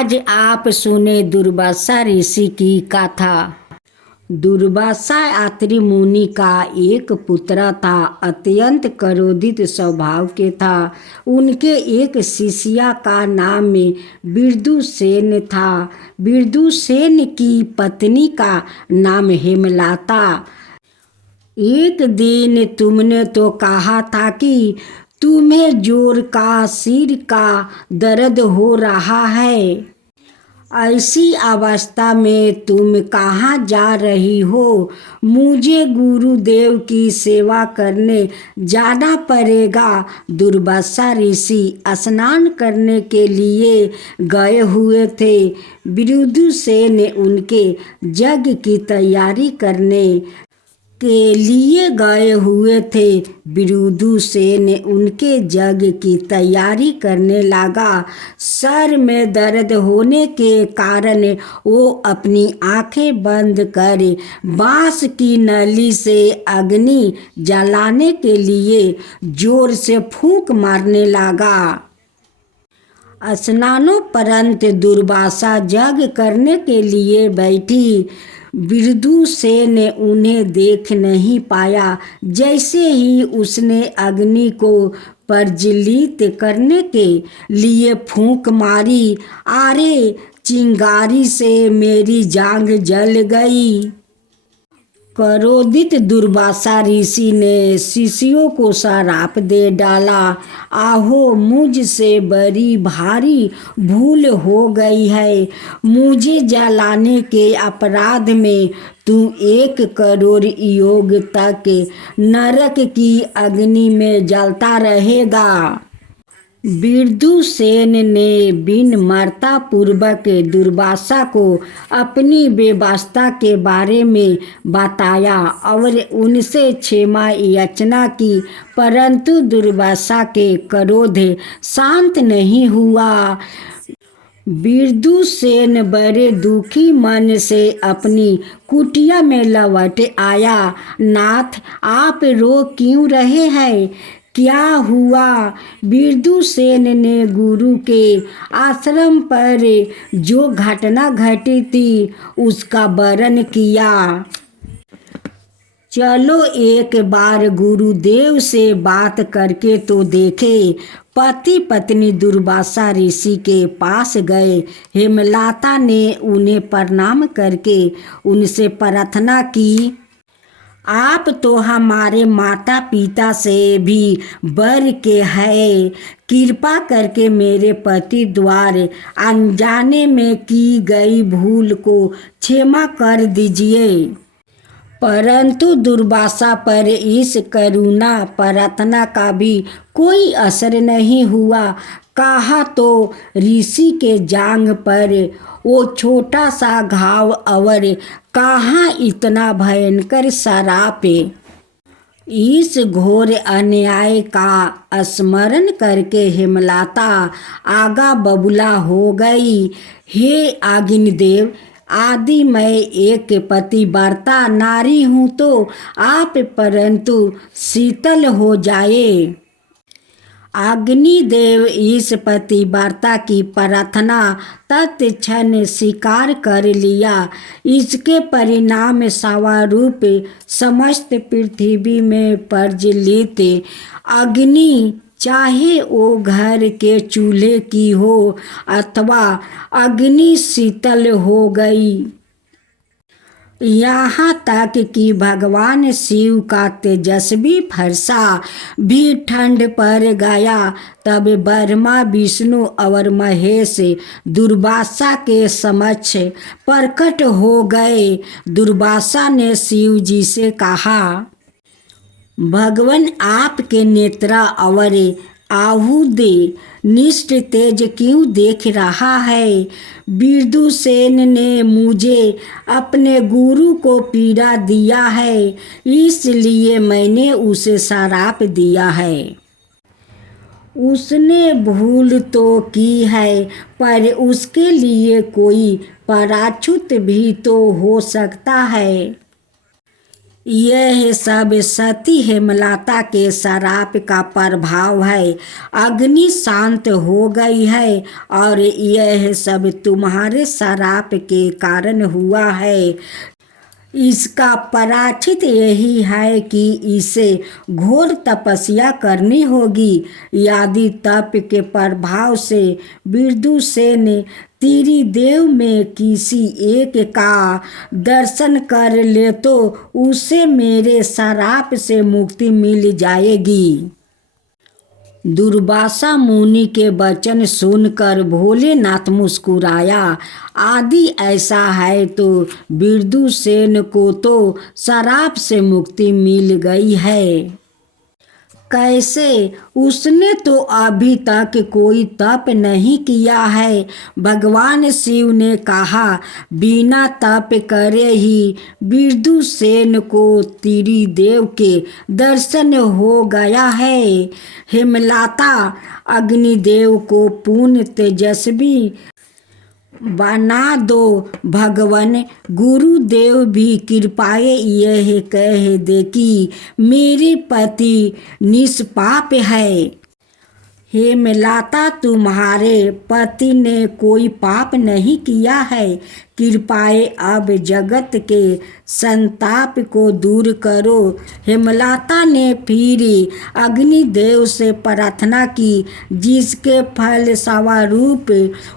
आज आप सुने दुर्वासा ऋषि की कथा। दुर्वासा अत्रि मुनि का एक पुत्र था। अत्यंत क्रोधित स्वभाव के था। उनके एक शिष्या का नाम विदुसेन था। विदुसेन की पत्नी का नाम हेमलता। एक दिन तुमने तो कहा था कि तुम्हें जोर का सिर का दर्द हो रहा है। ऐसी अवस्था में तुम कहाँ जा रही हो? मुझे गुरुदेव की सेवा करने जाना पड़ेगा। दुर्वासा ऋषि स्नान करने के लिए गए हुए थे। विदुसेन उनके यज्ञ की तैयारी करने के लिए गए हुए थे। विदुसेन उनके यज्ञ की तैयारी करने लगा। सर में दर्द होने के कारण वो अपनी आंखें बंद कर बांस की नली से अग्नि जलाने के लिए जोर से फूंक मारने लगा। स्नानोपरांत दुर्वासा यज्ञ करने के लिए बैठी। विदुसेन उन्हें देख नहीं पाया। जैसे ही उसने अग्नि को प्रज्वलित करने के लिए फूंक मारी, अरे चिंगारी से मेरी जांघ जल गई। क्रोधित दुर्वासा ऋषि ने शिष्यों को श्राप दे डाला। आहो, मुझसे बड़ी भारी भूल हो गई है। मुझे जलाने के अपराध में तू 1 करोड़ योग तक नरक की अग्नि में जलता रहेगा। विदुसेन ने विनम्रता पूर्वक दुर्वासा को अपनी व्यवस्था के बारे में बताया और उनसे क्षमा याचना की, परंतु दुर्वासा के क्रोध शांत नहीं हुआ। विदुसेन बड़े दुखी मन से अपनी कुटिया में लौट आया। नाथ, आप रो क्यों रहे हैं? क्या हुआ? विदुसेन ने गुरु के आश्रम पर जो घटना घटी थी उसका वर्णन किया। चलो एक बार गुरुदेव से बात करके तो देखे। पति पत्नी दुर्वासा ऋषि के पास गए। हेमलता ने उन्हें प्रणाम करके उनसे प्रार्थना की, आप तो हमारे माता पिता से भी बढ़ के हैं। कृपा करके मेरे पति द्वारा अनजाने में की गई भूल को क्षमा कर दीजिए। परंतु दुर्वासा पर इस करुणा प्रार्थना का भी कोई असर नहीं हुआ। कहा तो ऋषि के जांघ पर वो छोटा सा घाव और कहाँ इतना भयंकर श्राप। इस घोर अन्याय का स्मरण करके हेमलता आगा बबूला हो गई। हे अग्निदेव आदि, मैं एक पतिव्रता नारी हूँ तो आप परंतु शीतल हो जाए। अग्निदेव इस पतिव्रता की प्रार्थना तत्क्षण स्वीकार कर लिया। इसके परिणाम स्वरूप समस्त पृथ्वी में प्रज्वलित अग्नि, चाहे वो घर के चूल्हे की हो अथवा अग्नि, शीतल हो गई। यहाँ तक कि भगवान शिव का तेजस्वी फरसा भी ठंड पड़ गया। तब ब्रह्मा, विष्णु और महेश दुर्वासा के समक्ष प्रकट हो गए। दुर्वासा ने शिव जी से कहा, भगवान, आपके नेत्र और आहुद निष्ठ तेज क्यों देख रहा है? विदुसेन ने मुझे अपने गुरु को पीड़ा दिया है, इसलिए मैंने उसे श्राप दिया है। उसने भूल तो की है, पर उसके लिए कोई प्रायश्चित भी तो हो सकता है। यह सब सती हेमलता के शराप का प्रभाव है। अग्नि शांत हो गई है और यह सब तुम्हारे शराप के कारण हुआ है। इसका प्रायश्चित यही है कि इसे घोर तपस्या करनी होगी। यदि तप के प्रभाव से विदुषेन त्रिदेव में किसी एक का दर्शन कर ले तो उसे मेरे श्राप से मुक्ति मिल जाएगी। दुर्वासा मुनि के वचन सुनकर भोलेनाथ मुस्कुराया। आदि ऐसा है तो विदुषेन को तो श्राप से मुक्ति मिल गई है। कैसे? उसने तो अभी तक कोई तप नहीं किया है। भगवान शिव ने कहा, बिना तप करे ही विदुषेन को त्रिदेव के दर्शन हो गया है। हेमलता, अग्निदेव को पूर्ण तेजस्वी बना दो। भगवान गुरुदेव भी कृपाए यह कह दे कि मेरे पति निष्पाप है। हेमलता, तुम्हारे पति ने कोई पाप नहीं किया है। कृपाए अब जगत के संताप को दूर करो। हेमलता ने फिर अग्निदेव से प्रार्थना की, जिसके फल स्वरूप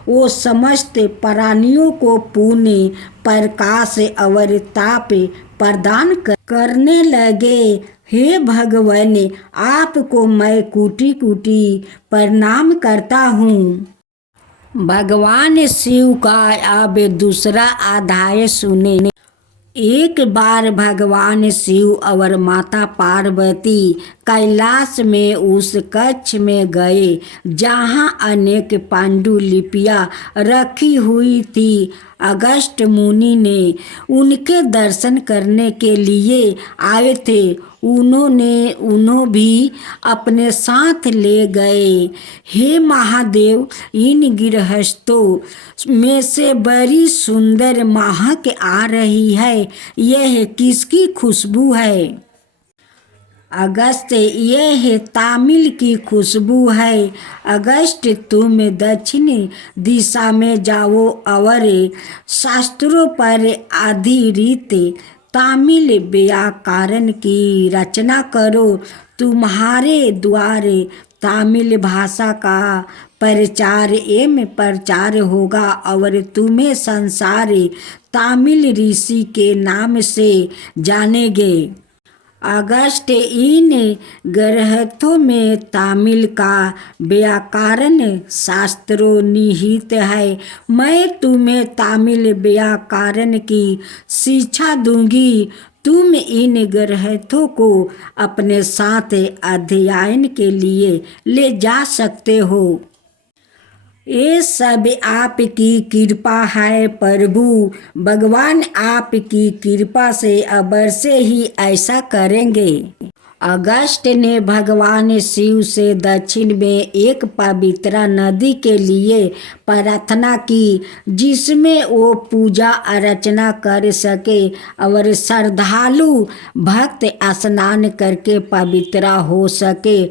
वो समस्त प्राणियों को पुण्य, प्रकाश और ताप प्रदान करने लगे। हे भगवान, आपको मैं कोटि कोटि प्रणाम करता हूँ। भगवान शिव का अब दूसरा अध्याय सुने। एक बार भगवान शिव और माता पार्वती कैलाश में उस कक्ष में गए जहाँ अनेक पांडुलिपियाँ रखी हुई थी। अगस्त मुनि ने उनके दर्शन करने के लिए आए थे। उन्हों भी अपने साथ ले गए। हे महादेव, इन गृहस्थों में से बड़ी सुंदर महक आ रही है। यह किसकी खुशबू है? अगस्त, यह तामिल की खुशबू है। अगस्त, तुम दक्षिण दिशा में जाओ और शास्त्रों पर आधारित तामिल व्याकरण की रचना करो। तुम्हारे द्वारे तामिल भाषा का प्रचार एवं प्रचार होगा और तुम्हें संसार तामिल ऋषि के नाम से जानेंगे। अगस्त, इन ग्रंथों में तामिल का व्याकरण शास्त्रों निहित है। मैं तुम्हें तामिल व्याकरण की शिक्षा दूंगी। तुम इन ग्रंथों को अपने साथ अध्ययन के लिए ले जा सकते हो। ये सब आपकी कृपा है प्रभु। भगवान आपकी कृपा से अवश्य ही ऐसा करेंगे। अगस्त ने भगवान शिव से दक्षिण में एक पवित्र नदी के लिए प्रार्थना की, जिसमें वो पूजा अर्चना कर सके और श्रद्धालु भक्त स्नान करके पवित्र हो सके।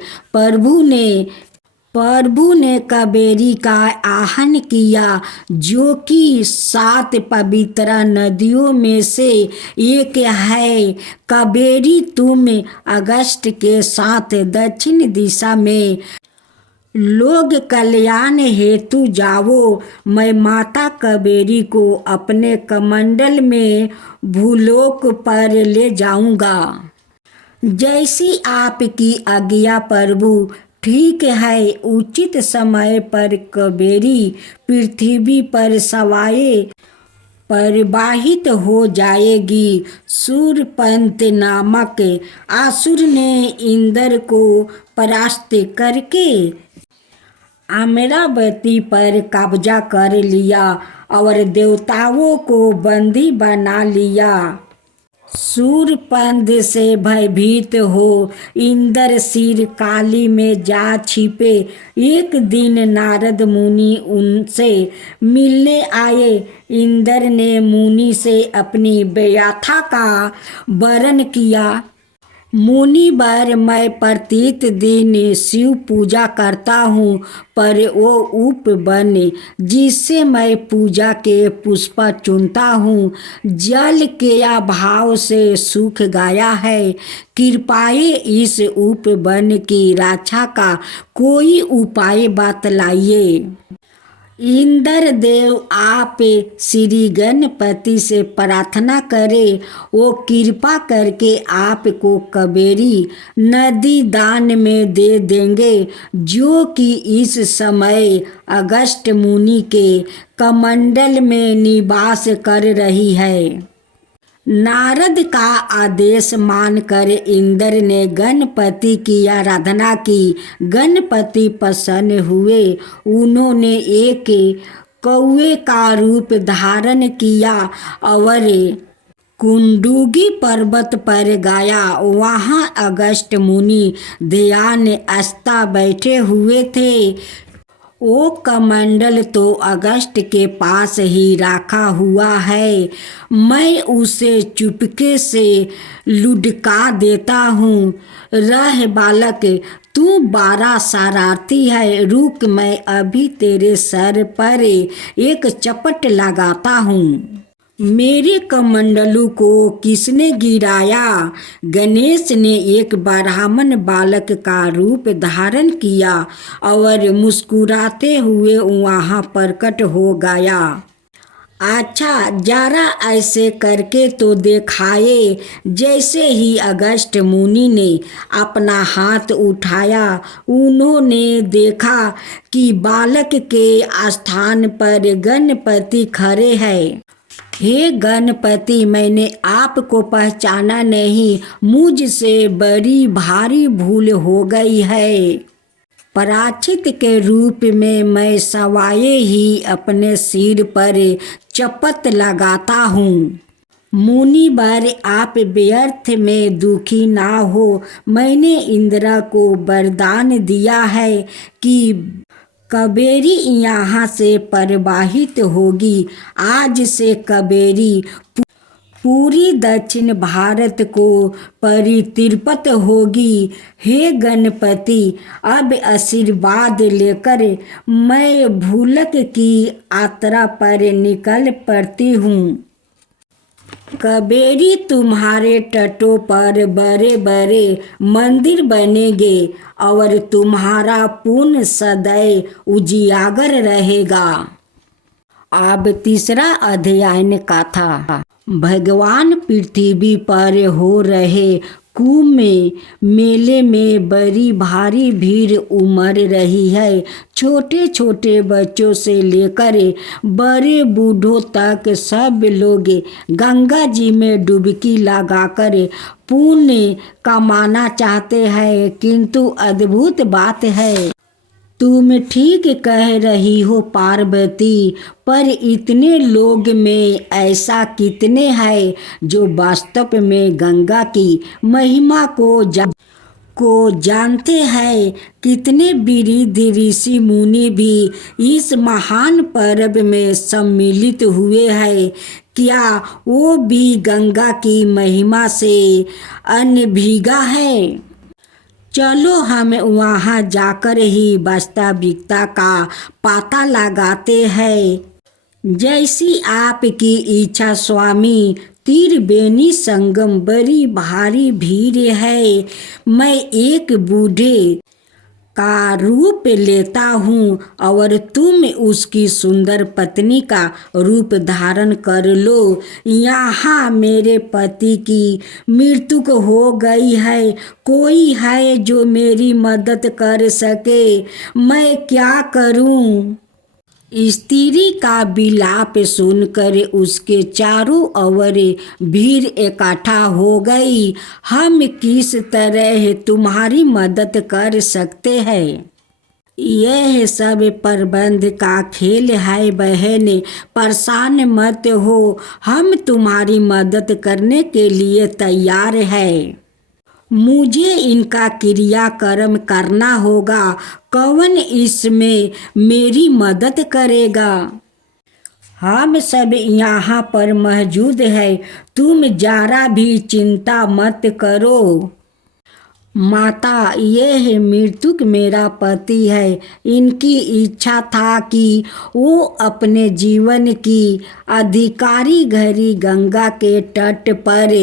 प्रभु ने कावेरी का आह्वान किया, जो कि 7 पवित्र नदियों में से एक है। कावेरी, तुम अगस्त के साथ दक्षिण दिशा में लोक कल्याण हेतु जाओ। मैं माता कावेरी को अपने कमंडल में भूलोक पर ले जाऊंगा। जैसी आपकी आज्ञा प्रभु। ठीक है। उचित समय पर कावेरी पृथ्वी पर सवाए प्रवाहित हो जाएगी। सूर्यपंत नामक असुर ने इंद्र को परास्त करके अमरावती पर कब्जा कर लिया और देवताओं को बंदी बना लिया। सूरपंद से भयभीत हो इंद्र सिर काली में जा छिपे। एक दिन नारद मुनि उनसे मिलने आए। इंद्र ने मुनि से अपनी व्यथा का वर्णन किया। मुनिवर, मैं प्रत्येक दिन शिव पूजा करता हूँ, पर वो उपवन जिससे मैं पूजा के पुष्प चुनता हूँ जल के अभाव से सूख गया है। कृपाए इस उपवन की रक्षा का कोई उपाय बतलाइए। इंद्र देव आप श्री गणपति से प्रार्थना करें, वो कृपा करके आपको कावेरी नदी दान में दे देंगे, जो कि इस समय अगस्त मुनि के कमंडल में निवास कर रही है। नारद का आदेश मानकर इंद्र ने गणपति की आराधना की। गणपति प्रसन्न हुए। उन्होंने एक कौवे का रूप धारण किया और कुंडुगी पर्वत पर गया। वहाँ अगस्त मुनि ध्यान अस्था बैठे हुए थे। वो कमंडल तो अगस्त के पास ही रखा हुआ है। मैं उसे चुपके से लुढ़का देता हूँ। रह बालक, तू बड़ा शरारती है, रुक, मैं अभी तेरे सर पर एक चपट लगाता हूँ। मेरे कमंडलू को किसने गिराया? गणेश ने एक ब्राह्मण बालक का रूप धारण किया और मुस्कुराते हुए वहाँ प्रकट हो गया। अच्छा, जरा ऐसे करके तो दिखाए। जैसे ही अगस्त मुनि ने अपना हाथ उठाया, उन्होंने देखा कि बालक के स्थान पर गणपति खड़े हैं। हे गणपति, मैंने आपको पहचाना नहीं, मुझसे बड़ी भारी भूल हो गई है। प्रायश्चित के रूप में मैं सवाए ही अपने सिर पर चपत लगाता हूँ। मुनिवर, आप व्यर्थ में दुखी ना हो। मैंने इंद्र को वरदान दिया है कि कावेरी यहाँ से प्रवाहित होगी। आज से कावेरी पूरी दक्षिण भारत को परितृप्त होगी। हे गणपति, अब आशीर्वाद लेकर मैं भूलक की यात्रा पर निकल पड़ती हूँ। कावेरी तुम्हारे तटों पर बड़े बड़े मंदिर बनेंगे और तुम्हारा पुण्य सदैव उजियागर रहेगा। अब तीसरा अध्याय का था। भगवान पृथ्वी पर हो रहे कुंभ में मेले में बड़ी भारी भीड़ उमड़ रही है। छोटे छोटे बच्चों से लेकर बड़े बूढ़ों तक सब लोग गंगा जी में डुबकी लगाकर पुण्य कमाना चाहते हैं। किंतु अद्भुत बात है, तुम ठीक कह रही हो पार्वती, पर इतने लोग में ऐसा कितने हैं जो वास्तव में गंगा की महिमा को जानते हैं। कितने वृद्ध ऋषि मुनि भी इस महान पर्व में सम्मिलित हुए हैं। क्या वो भी गंगा की महिमा से अनभिज्ञ है? चलो हम वहाँ जाकर ही वास्तविकता का पता लगाते हैं। जैसी आपकी इच्छा स्वामी। त्रिवेणी संगम बड़ी भारी भीड़ है। मैं एक बूढ़े का रूप लेता हूँ और तुम उसकी सुंदर पत्नी का रूप धारण कर लो। यहाँ मेरे पति की मृत्यु हो गई है। कोई है जो मेरी मदद कर सके? मैं क्या करूँ? स्त्री का विलाप सुनकर उसके चारों ओर भीड़ इकट्ठा हो गई। हम किस तरह तुम्हारी मदद कर सकते हैं? यह सब प्रबंध का खेल है बहन, परेशान मत हो, हम तुम्हारी मदद करने के लिए तैयार है। मुझे इनका क्रियाक्रम करना होगा, कौन इसमें मेरी मदद करेगा? हम सब यहाँ पर मौजूद है, तुम जरा भी चिंता मत करो। माता, यह मृतक मेरा पति है। इनकी इच्छा था कि वो अपने जीवन की अधिकारी घड़ी गंगा के तट पर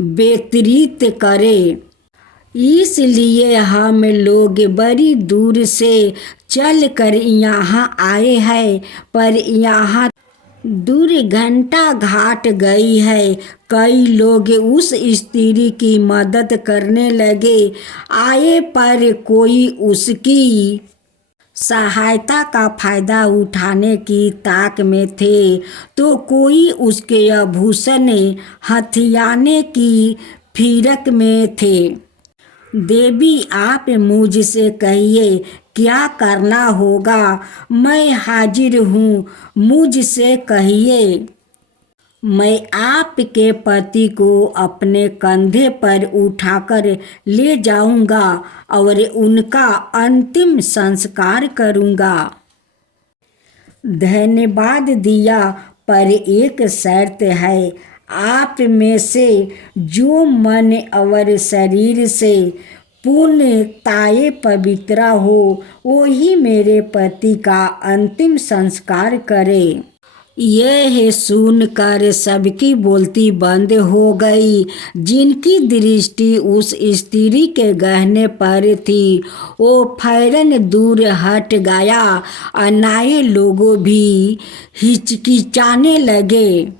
व्यतीत करे, इसलिए हम लोग बड़ी दूर से चल कर यहाँ आए हैं। पर यहाँ दुर्घटना घट गई है। कई लोग उस स्त्री की मदद करने लगे आए, पर कोई उसकी सहायता का फायदा उठाने की ताक में थे, तो कोई उसके आभूषण हथियाने की फिरक में थे। देवी, आप मुझसे कहिए क्या करना होगा, मैं हाजिर हूँ, मुझसे कहिए। मैं आपके पति को अपने कंधे पर उठाकर ले जाऊंगा और उनका अंतिम संस्कार करूंगा। धन्यवाद दिया, पर एक शर्त है, आप में से जो मन और शरीर से पूर्णताये पवित्र हो, वो ही मेरे पति का अंतिम संस्कार करे। यह सुनकर सबकी बोलती बंद हो गई। जिनकी दृष्टि उस स्त्री के गहने पर थी, वो फौरन दूर हट गया। अनाए लोगों भी हिचकिचाने लगे।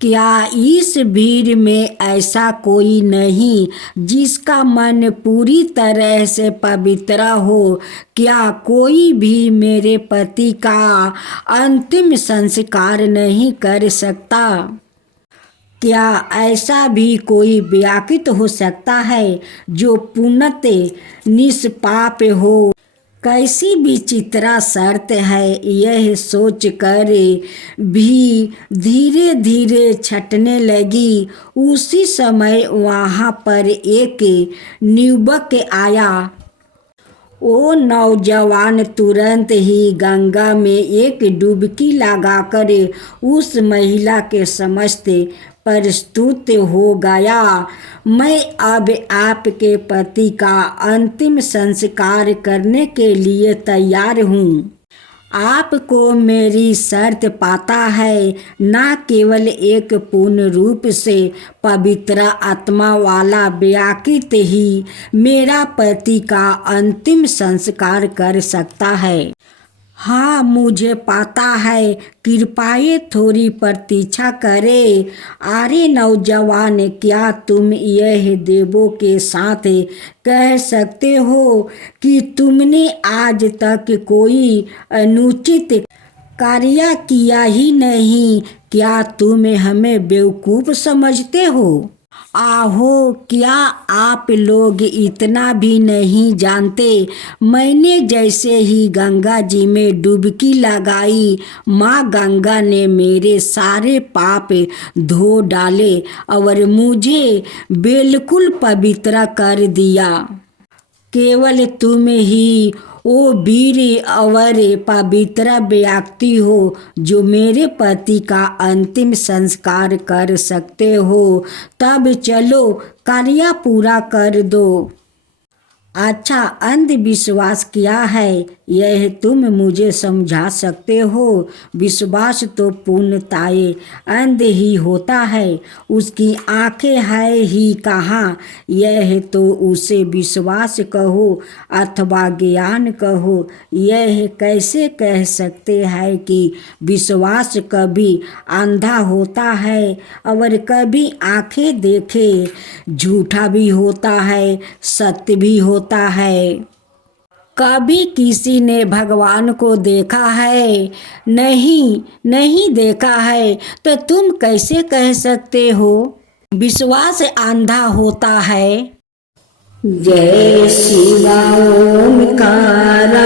क्या इस भीड़ में ऐसा कोई नहीं जिसका मन पूरी तरह से पवित्र हो? क्या कोई भी मेरे पति का अंतिम संस्कार नहीं कर सकता? क्या ऐसा भी कोई व्याकुल हो सकता है जो पूर्णतः निष्पाप हो? कैसी विचित्र शर्त है। यह सोच कर भी धीरे धीरे छटने लगी। उसी समय वहाँ पर एक युवक आया। वो नौजवान तुरंत ही गंगा में एक डुबकी लगाकर उस महिला के समस्त प्रस्तुत हो गया। मैं अब आपके पति का अंतिम संस्कार करने के लिए तैयार हूँ। आपको मेरी शर्त पता है, न केवल एक पूर्ण रूप से पवित्र आत्मा वाला व्यक्ति ही मेरा पति का अंतिम संस्कार कर सकता है। हाँ, मुझे पता है, कृपया थोड़ी प्रतीक्षा करें। अरे नौजवान, क्या तुम यह देवों के साथ कह सकते हो कि तुमने आज तक कोई अनुचित कार्य किया ही नहीं? क्या तुम हमें बेवकूफ़ समझते हो? आहो, क्या आप लोग इतना भी नहीं जानते? मैंने जैसे ही गंगा जी में डुबकी लगाई, माँ गंगा ने मेरे सारे पाप धो डाले और मुझे बिल्कुल पवित्र कर दिया। केवल तुम ही वो वीर और पवित्र व्यक्ति हो जो मेरे पति का अंतिम संस्कार कर सकते हो। तब चलो, कार्य पूरा कर दो। अच्छा, अंधविश्वास क्या है, यह तुम मुझे समझा सकते हो? विश्वास तो पूर्णताये अंध ही होता है, उसकी आंखें है ही कहाँ। यह तो उसे विश्वास कहो अथवा ज्ञान कहो। यह कैसे कह सकते हैं कि विश्वास कभी अंधा होता है और कभी आंखें देखे झूठा भी होता है, सत्य भी होता है। कभी किसी ने भगवान को देखा है? नहीं, नहीं देखा है, तो तुम कैसे कह सकते हो विश्वास अंधा होता है? जय शिव ओंकारा।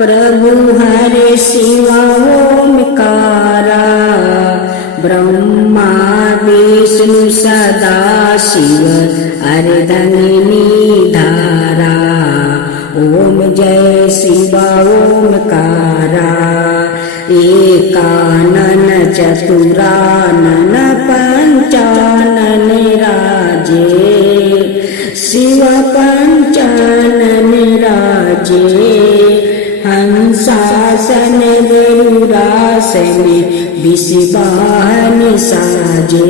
प्रभु हरे शिवा ओमकारा, ब्रह्मा विष्णु सदा शिव अर्धंगिनी धारा। ओम जय शिवा ओमकारा, एकानन चतुरानन पंचानन राजे, शिव पंचानन राजे। हंसासन गरुड़ासन विषवाहन साजे।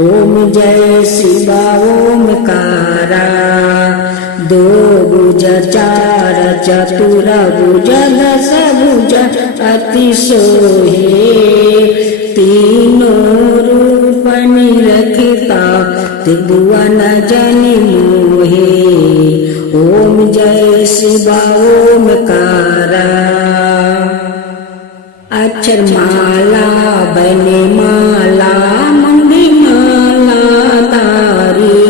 ओम जय शिवा ओमकारा, दो भुज चार चतुर भुज दस भुज अति सोहे, तीनों रूप निरखता त्रिभुवन जन मोहे। ओम जय शिवा ओमकारा, अक्षर माला बने माला मंगली माला तारी,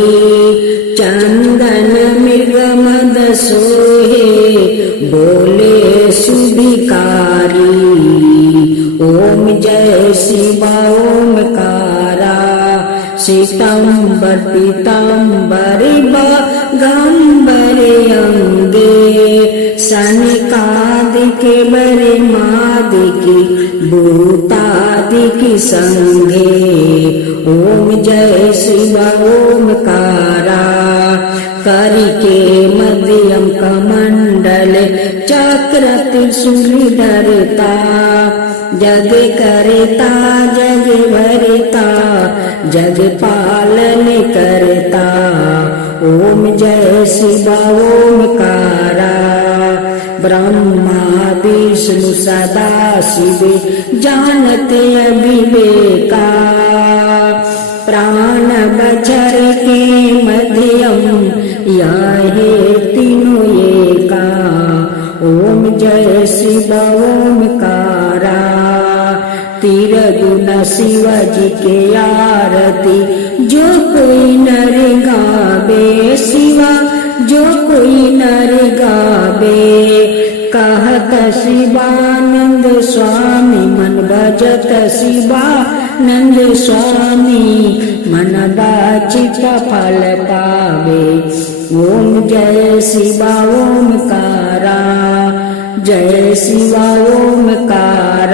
चंदन मृग मद सोहे बोले सुभिकारी। ओम जय शिवा ओमकारा, श्वेतांबर पीतांबर गंबर अंगे, सनकादिक बरे मादिकी भूतादिकी संगे। ओम जय शिवा ओमकारा, करके मध्यम कमंडल चक्र त्रिशूलधरता, जग करता जग भरता जग पालन करता। ओम जय शिवा ओमकारा, ब्रह्मा विष्णु सदा शिव जानते अविवेका, प्राण बचर के मध्यम यह तीनों एका। ओम जय शिवा ओमकारा, तिरगुण शिव जी के आरती जो कोई नर गावे, शिवा जो कोई नर गावे। कहत शिवानंद स्वामी मन भजत शिवानंद स्वामी, मन वांछित फल पावे। ओम जय शिवा ओमकारा, जय शिवा ओमकारा।